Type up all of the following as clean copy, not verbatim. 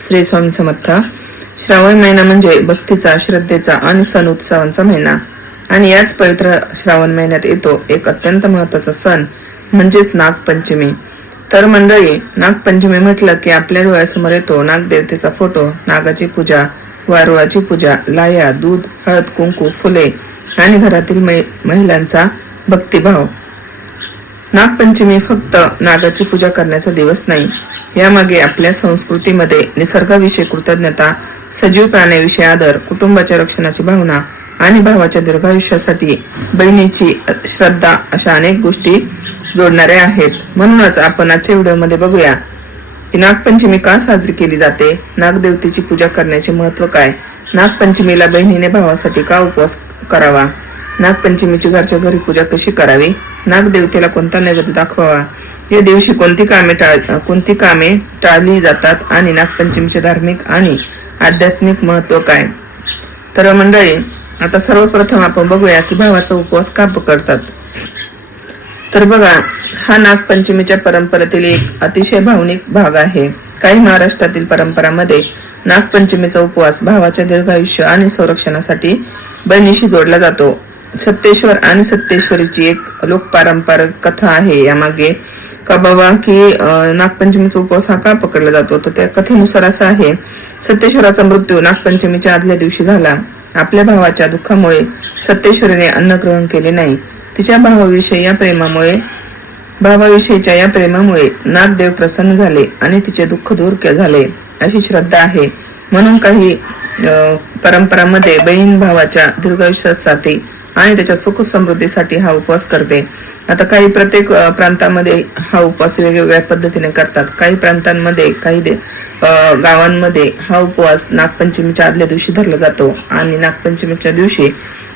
श्री स्वामी समर्थ. श्रावण महिना म्हणजे भक्तीचा, श्रद्धेचा आणि सण उत्सवांचा महिना. आणि याच पवित्र श्रावण महिन्यात येतो एक अत्यंत महत्वाचा सण म्हणजेच नागपंचमी. तर मंडळी, नागपंचमी म्हटलं की आपल्या डोळ्यासमोर येतो नागदेवतेचा फोटो, नागाची पूजा, वारुळाची पूजा, लाया, दूध, हळद, कुंकू, फुले आणि घरातील महिलांचा भक्तिभाव. नागपंचमी फक्त नागाची पूजा करण्याचा दिवस नाही. यामागे आपल्या संस्कृतीमध्ये निसर्गाविषयी कृतज्ञता, सजीव प्राण्याविषयी आदर, कुटुंबाच्या रक्षणाची भावना आणि भावाच्या दीर्घायुष्यासाठी बहिणीची श्रद्धा अशा अनेक गोष्टी जोडणाऱ्या आहेत. म्हणूनच आपण आजच्या व्हिडिओमध्ये बघूया की नागपंचमी का साजरी केली जाते, नागदेवतेची पूजा करण्याचे महत्व काय, नागपंचमीला बहिणीने भावासाठी का उपवास करावा, नागपंचमीची घरच्या घरी पूजा कशी करावी, नागदेवतेला कोणता नैवेद्य दाखवावा, या दिवशी कोणती कामे टाळली जातात आणि नागपंचमीचे धार्मिक आणि आध्यात्मिक महत्व काय. तर मंडळी, आता सर्वप्रथम आपण बघूया की भावाचा उपवास का पकडतात. तर बघा, हा नागपंचमीच्या परंपरेतील एक अतिशय भावनिक भाग आहे. काही महाराष्ट्रातील परंपरांमध्ये नागपंचमीचा उपवास भावाच्या दीर्घायुष्य आणि संरक्षणासाठी बहिणीशी जोडला जातो. सत्तेश्वर आणि सत्तेश्वरीची एक लोकपारंपरिक कथा आहे यामागे का बाबा की नागपंचमीचा उपवास हा का पकडला जातो. तर त्या कथेनुसार असा आहे, सत्तेश्वराचा मृत्यू नागपंचमीच्या आदल्या दिवशी झाला. आपल्या भावाच्या दुःखामुळे सत्तेश्वरीने अन्न ग्रहण केले नाही. तिच्या भावाविषयीच्या या प्रेमामुळे नागदेव प्रसन्न झाले आणि तिचे दुःख दूर झाले अशी श्रद्धा आहे. म्हणून काही परंपरांमध्ये बहीण भावाच्या दीर्घायुष्यासाठी आणि त्याच्या सुख समृद्धीसाठी हा उपवास करते. आता काही प्रत्येक प्रांतामध्ये हा उपवास वेगवेगळ्या पद्धतीने करतात. काही प्रांतांमध्ये, काही गावांमध्ये हा उपवास नागपंचमीच्या आदल्या दिवशी धरला जातो आणि नागपंचमीच्या दिवशी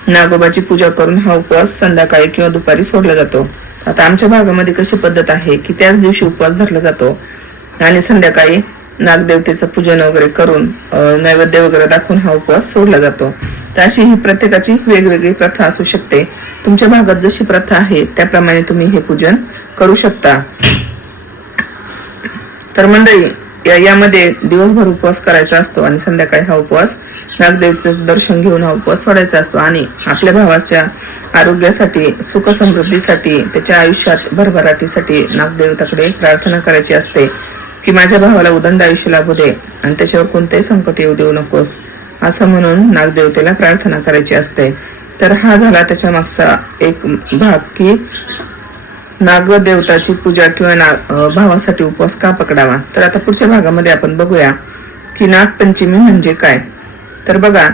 नागोबाची पूजा करून हा उपवास संध्याकाळी किंवा दुपारी सोडला जातो. आता आमच्या भागामध्ये कशी पद्धत आहे की त्याच दिवशी उपवास धरला जातो आणि संध्याकाळी नागदेवतेचं पूजन वगैरे करून नैवेद्य वगैरे दाखवून हा उपवास सोडला जातो. तर अशी ही प्रत्येकाची वेगवेगळी प्रथा असू शकते. तुमच्या भागात जशी प्रथा आहे त्याप्रमाणे तुम्ही हे पूजन करू शकता. तर मंडळी, यामध्ये दिवसभर उपवास करायचा असतो आणि संध्याकाळी हा उपवास नागदेवतेचं दर्शन घेऊन हा उपवास सोडायचा असतो आणि आपल्या भावाच्या आरोग्यासाठी, सुख समृद्धीसाठी, त्याच्या आयुष्यात भरभराटीसाठी नागदेवताकडे प्रार्थना करायची असते की माझ्या भावाला उदंड आयुष्य लाभू दे आणि त्याच्यावर कोणतेही संकट येऊ देऊ नकोस, असं म्हणून नागदेवतेला प्रार्थना करायची असते. तर हा झाला त्याच्या मागचा एक भाग की नागदेवताची पूजा किंवा भावासाठी उपवास का पकडावा. तर आता पुढच्या भागामध्ये आपण बघूया की नागपंचमी म्हणजे काय. तर बघा,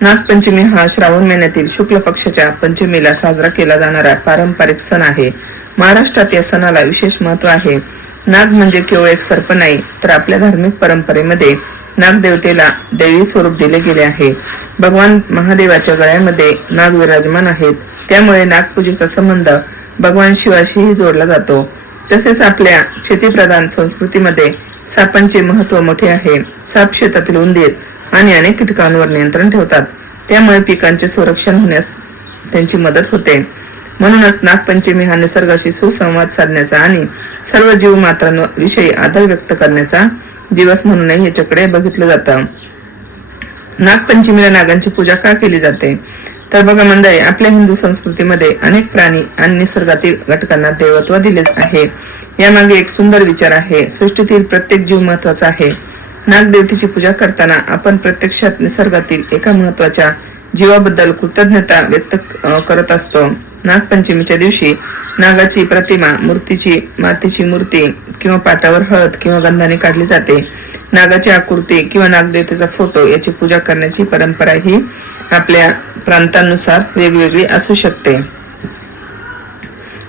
नागपंचमी हा श्रावण महिन्यातील शुक्ल पक्षाच्या पंचमीला साजरा केला जाणारा पारंपरिक सण आहे. महाराष्ट्रात या सणाला विशेष महत्व आहे. नाग म्हणजे केवळ एक सर्प नाही, तर आपल्या धार्मिक परंपरेमध्ये नागदेवतेला दैवी स्वरूप दिले गेले आहे. भगवान महादेवाच्या गळ्यामध्ये नाग विराजमान आहेत. त्यामुळे नागपूजेचा संबंध भगवान शिवाशीही जोडला जातो. तसेच आपल्या शेतीप्रधान संस्कृतीमध्ये सापांचे महत्व मोठे आहे. साप शेतातील उंदीर आणि अनेक कीटकांवर नियंत्रण ठेवतात. त्यामुळे पिकांचे संरक्षण होण्यास त्यांची मदत होते. म्हणूनच नागपंचमी हा निसर्गाशी सुसंवाद साधण्याचा आणि सर्व जीव मात्रांविषयी आदर व्यक्त करण्याचा दिवस म्हणूनही याच्याकडे बघितलं जातं. नागपंचमीला नागांची पूजा का केली जाते. तर बघा मंडळी, आपल्या हिंदू संस्कृतीमध्ये अनेक प्राणी आणि निसर्गातील घटकांना देवत्व दिले आहे. यामागे एक सुंदर विचार आहे. सृष्टीतील प्रत्येक जीव महत्वाचा आहे. नागदेवतेची पूजा करताना आपण प्रत्यक्षात निसर्गातील एका महत्वाच्या जीवाबद्दल कृतज्ञता व्यक्त करत असतो. नागपंचमीच्या दिवशी नागाची प्रतिमा, मातीची मूर्ती किंवा पाटावर हळद किंवा गंधाने काढली जाते. नागाची आकृती किंवा नागदेवतेचा फोटो याची पूजा करण्याची परंपरा ही आपल्या प्रांतानुसार वेगवेगळी असू शकते.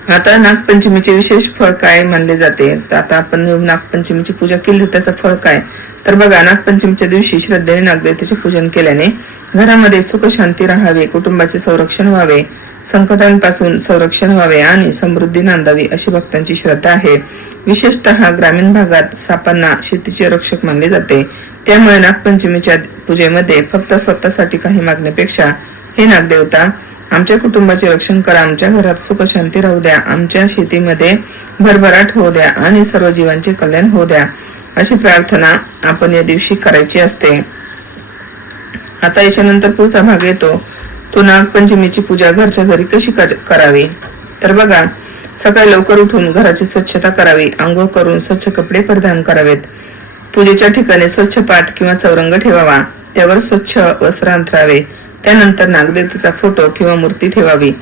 आता नागपंचमीचे विशेष फळ काय मानले जाते. तर आता आपण नागपंचमीची पूजा केली, त्याचं फळ काय. तर बघा, नागपंचमीच्या दिवशी श्रद्धेने नागदेवतेचे पूजन केल्याने घरामध्ये सुख शांती राहावे, कुटुंबाचे संरक्षण व्हावे, संकटांपासून संरक्षण व्हावे आणि समृद्धी नांदावी अशी भक्तांची श्रद्धा आहे. विशेषतः ग्रामीण भागात सापांना शेतीचे रक्षक मानले जाते. त्यामुळे नागपंचमीच्या पूजेमध्ये फक्त स्वतःसाठी काही मागण्यापेक्षा, हे नागदेवता, आमच्या कुटुंबाचे रक्षण करा, आमच्या घरात सुख शांती राहू द्या, आमच्या शेतीमध्ये भरभराट होऊ द्या आणि सर्व जीवांचे कल्याण होऊ द्या, अशी प्रार्थना आपण या दिवशी करायची असते. आता याच्यानंतर पुढचा भाग येतो तो नागपंचमीची पूजा घरच्या घरी कशी करावी. तर बघा, सकाळी लवकर उठून घराची स्वच्छता करावी, आंघोळ करून स्वच्छ कपडे परिधान करावेत, पूजेच्या ठिकाणी स्वच्छ पाट किंवा चौरंग ठेवावा, त्यावर स्वच्छ वस्त्र अंथरावे, त्यानंतर नागदेवतेचा फोटो किंवा मूर्ती ठेवावी.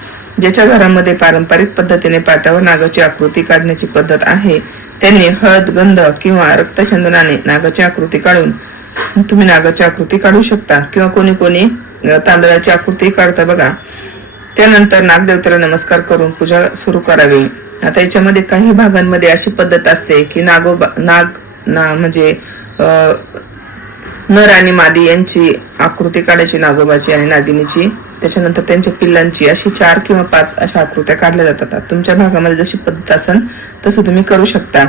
ज्याच्या घरामध्ये पारंपरिक पद्धतीने पाटावर नागाची आकृती काढण्याची पद्धत आहे त्यांनी हळद, गंध किंवा रक्तचंदनाने नागाची आकृती काढून तुम्ही नागाची आकृती काढू शकता किंवा कोणी कोणी तांदळाची आकृती काढता बघा. त्यानंतर नागदेवतेला नमस्कार करून पूजा सुरू करावी. आता याच्यामध्ये काही भागांमध्ये अशी पद्धत असते की म्हणजे नर आणि मादी यांची आकृती काढायची, नागोबाची आणि नागिनीची, त्याच्यानंतर त्यांच्या पिल्लांची, अशी 4 किंवा 5 अशा आकृत्या काढल्या जातात. तुमच्या भागामध्ये जशी पद्धत असेल तसं तुम्ही करू शकता.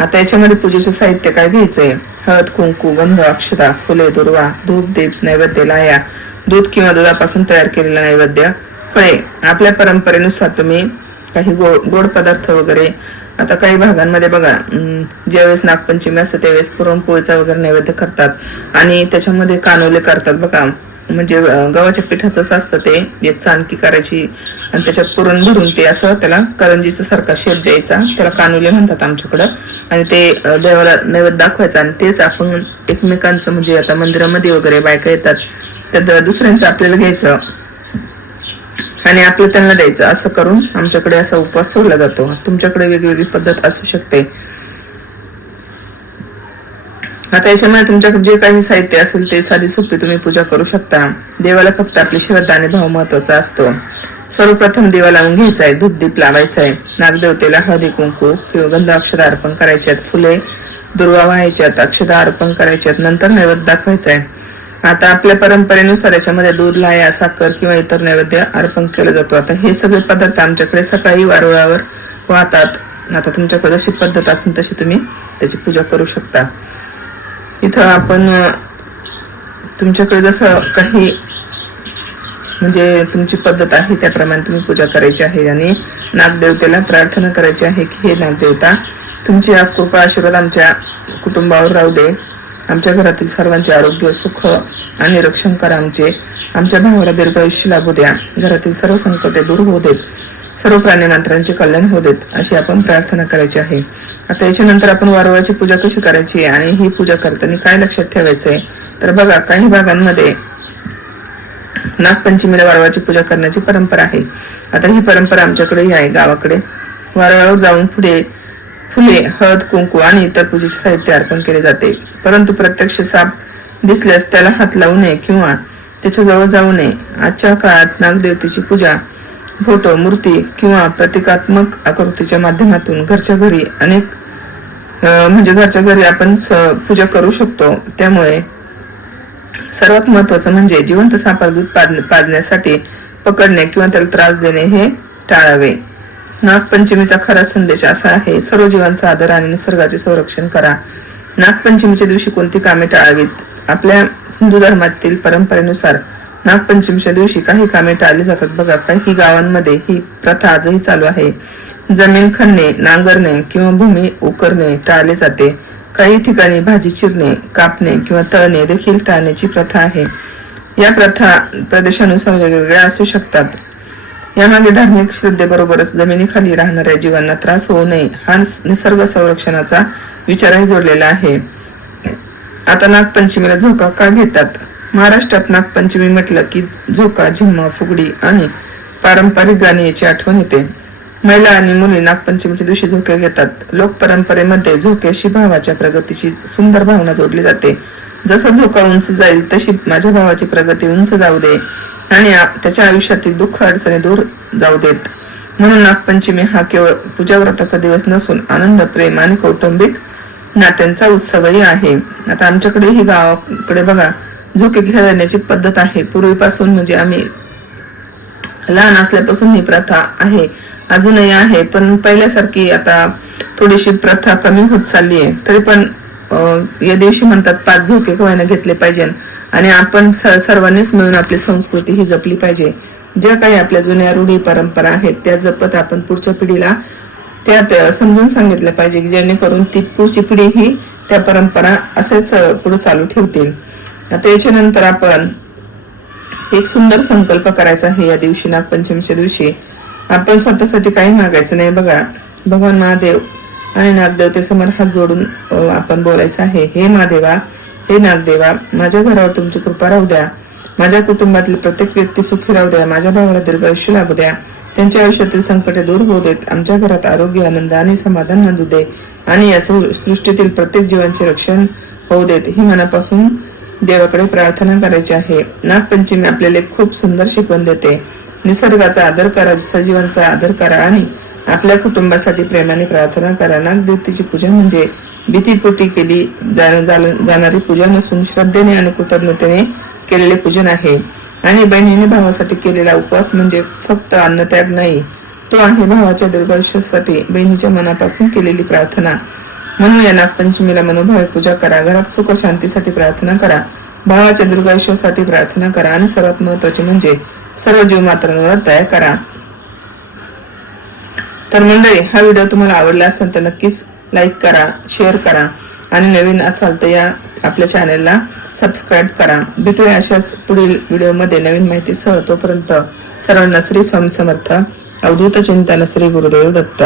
आता याच्यामध्ये पूजेचे साहित्य काय घ्यायचंय? हळद, कुंकू, गंध, अक्षता, फुले, दुर्वा, धूप, दीप, नैवेद्य, लाह्या, दूध किंवा दुधापासून तयार केलेला नैवेद्य, फळे. आपल्या परंपरेनुसार तुम्ही काही गोड पदार्थ वगैरे. आता काही भागांमध्ये बघा, ज्यावेळेस नागपंचमी असते त्यावेळेस पुरणपोळीचा वगैरे नैवेद्य करतात आणि त्याच्यामध्ये कानोले करतात बघा. म्हणजे गव्हाच्या पिठाचं असतं ते, एक चाणकी करायची आणि त्याच्यात पुरण भरून ते असं त्याला करंजीचा सारखा शेप द्यायचा, त्याला कानोले म्हणतात आमच्याकडं, आणि ते देवाला नैवेद्य दाखवायचा. आणि तेच आपण एकमेकांचं, म्हणजे आता मंदिरामध्ये वगैरे बायका येतात तर दुसऱ्यांचं आपल्याला घ्यायचं आणि आपलं त्यांना द्यायचं. असं करून आमच्याकडे असा उपवास सोडला जातो. तुमच्याकडे वेगवेगळी पद्धत असू शकते. आता याच्यामध्ये तुमच्याकडे जे काही साहित्य असेल ते साधी सोपी तुम्ही पूजा करू शकता. देवाला फक्त आपली श्रद्धा आणि भाव महत्वाचा असतो. सर्वप्रथम देवा लावून घ्यायचा आहे, धूप दीप लावायचा आहे, नागदेवतेला हळदी कुंकू किंवा गंध अक्षता अर्पण करायचे आहेत, फुले दुर्वा व्हायच्यात, अक्षता अर्पण करायच्यात, नंतर नैवेद्य दाखवायचा आहे. आता आपल्या परंपरेनुसार याच्यामध्ये दूध, लाह्या, साखर किंवा इतर नैवेद्य अर्पण केलं जातो. आता हे सगळे पदार्थ आमच्याकडे सकाळी वारुळावर वाहतात. आता तुमच्याकडे जशी पद्धत असेल तशी तुम्ही त्याची पूजा करू शकता. इथं आपण तुमच्याकडे जसं काही म्हणजे तुमची पद्धत आहे त्याप्रमाणे तुम्ही पूजा करायची आहे आणि नागदेवतेला प्रार्थना करायची आहे की हे नागदेवता, तुमची कृपा आशीर्वाद आमच्या कुटुंबावर राहू दे, आमच्या घरातील सर्वांचे आरोग्य, सुख आणि रक्षण करा, आमच्या भावाला दीर्घ आयुष्य लाभू द्या, घरातील सर्व संकटे दूर होऊ देत, सर्व प्राणी मात्रांचे कल्याण होऊ देत, अशी आपण प्रार्थना करायची आहे. आता याच्यानंतर आपण वारुळाची पूजा कशी करायची आणि ही पूजा करताना काय लक्षात ठेवायचंय? तर बघा, काही भागांमध्ये नागपंचमीला वारुळाची पूजा करण्याची परंपरा आहे. आता ही परंपरा आमच्याकडेही आहे. गावाकडे वारुळावर जाऊन फुले, हळद, कुंकू आणि इतर पूजेचे साहित्य अर्पण केले जाते. परंतु प्रत्यक्ष साप दिसल्यास त्याला हात लावू नये किंवा त्याच्या जवळ जाऊ नये. आजच्या काळात नागदेवतेची पूजा फोटो, मूर्ती किंवा प्रतिकात्मक आकृतीच्या माध्यमातून घरच्या घरी घरच्या घरी आपण पूजा करू शकतो. त्यामुळे सर्वात महत्वाचं म्हणजे जिवंत सापाला दूध पाजण्यासाठी पकडणे किंवा त्याला त्रास देणे हे टाळावे. नागपंचमीचा खरा संदेश असा आहे: सर्व जीवांचा आदर आणि निसर्गाचे संरक्षण करा. नागपंचमीच्या दिवशी कोणती कामे टाळावीत? आपल्या हिंदू धर्मातील परंपरेनुसार नागपंचमीच्या दिवशी काही कामे टाळली जातात बघा. काही गावांमध्ये ही प्रथा आजही चालू आहे. जमीन खणणे, नांगरणे किंवा भूमी उकरणे टाळले जाते. काही ठिकाणी भाजी चिरणे, कापणे किंवा तळणे देखील टाळण्याची प्रथा आहे. या प्रथा प्रदेशानुसार वेगवेगळ्या असू शकतात. यामागे धार्मिक श्रद्धेबरोबरच जमिनीखाली राहणाऱ्या जीवांना त्रास होऊ नये हा निसर्ग संरक्षणाचा विचारही जोडलेला आहे. आता नागपंचमीला झोका का घेतात? महाराष्ट्रात नागपंचमी म्हटलं की झोका, झिम्मा, फुगडी आणि पारंपरिक गाणी याची आठवण येते. महिला आणि मुली नागपंचमीच्या दिवशी झोके घेतात. लोक परंपरेमध्ये झोक्याशी भावाच्या प्रगतीची सुंदर भावना जोडली जाते. जसा झोका उंच जाईल तशी माझ्या भावाची प्रगती उंच जाऊ दे आणि त्याच्या आयुष्यातील दुःख अडचणी दूर जाऊ देत. म्हणून नागपंचमी हा केवळ पूजा व्रताचा दिवस नसून आनंद, प्रेम आणि कौटुंबिक नात्यांचा उत्सवही आहे. आता आमच्याकडे ही गावाकडे बघा झोके खेळण्याची पद्धत आहे. पूर्वीपासून म्हणजे आम्ही लहान असल्यापासून ही प्रथा आहे, अजूनही आहे. पण पहिल्यासारखी आता थोडीशी प्रथा कमी होत चालली आहे. तरी पण या दिवशी म्हणतात 5 झोके कवायना घेतले पाहिजे आणि आपण सर्वांनीच मिळून आपली संस्कृती ही जपली पाहिजे. ज्या काही आपल्या जुन्या रूढी परंपरा आहेत त्या जपत आपण पुढच्या पिढीला त्यात समजून सांगितलं पाहिजे की जेणेकरून ती पुढची पिढी ही त्या परंपरा असेच पुढे चालू ठेवतील. आता याच्यानंतर आपण एक सुंदर संकल्प करायचा आहे. या दिवशी नागपंचमीच्या दिवशी आपण स्वतःसाठी काही मागायचं नाही बघा. भगवान महादेव आणि नागदेवतेसमोर हात जोडून आपण बोलायचं आहे, हे महादेवा, हे नागदेवा, माझ्या घरावर तुमची कृपा राहू द्या, माझ्या कुटुंबातील प्रत्येक व्यक्ती सुखी राहू द्या, माझ्या भावाला दीर्घ आयुष्य लाभू द्या, त्यांच्या आयुष्यातील संकटे दूर होऊ देत, आमच्या घरात आरोग्य, आनंद आणि समाधान नांदू दे आणि या सृष्टीतील प्रत्येक जीवांचे रक्षण होऊ देत, ही मनापासून देवाकडे प्रार्थना करायची आहे. नागपंचमी आपल्याला खूप सुंदर शिकवण देते. निसर्गाचा आदर करा, सजीवांचा आदर करा आणि आपल्या कुटुंबासाठी प्रेमाने प्रार्थना करा. नागदेवतेची पूजा म्हणजे भीतीपोटी केली जाणारी पूजा नसून श्रद्धेने आणि कृतज्ञतेने केलेले पूजन आहे. आणि बहिणीने भावासाठी केलेला उपवास म्हणजे फक्त अन्नत्याग नाही, तो आहे भावाच्या दीर्घायुष्यासाठी बहिणीच्या मनापासून केलेली प्रार्थना. म्हणून या नागपंचमीला मनोभावे पूजा करा, घरात सुख शांतीसाठी प्रार्थना करा, भावाच्या दीर्घायुष्यासाठी प्रार्थना करा आणि सर्वात महत्वाचे म्हणजे सर्व जीवमात्रांवर दया करा. तर मंडळी, हा व्हिडिओ तुम्हाला आवडला असेल तर नक्कीच लाईक करा, शेअर करा आणि नवीन असाल तर या आपल्या चॅनलला सबस्क्राईब करा. भेटूया अशाच पुढील व्हिडिओमध्ये नवीन माहितीसह. तोपर्यंत सर्वांना श्री स्वामी समर्थ. अवधूत चिंतन. श्री गुरुदेव दत्त.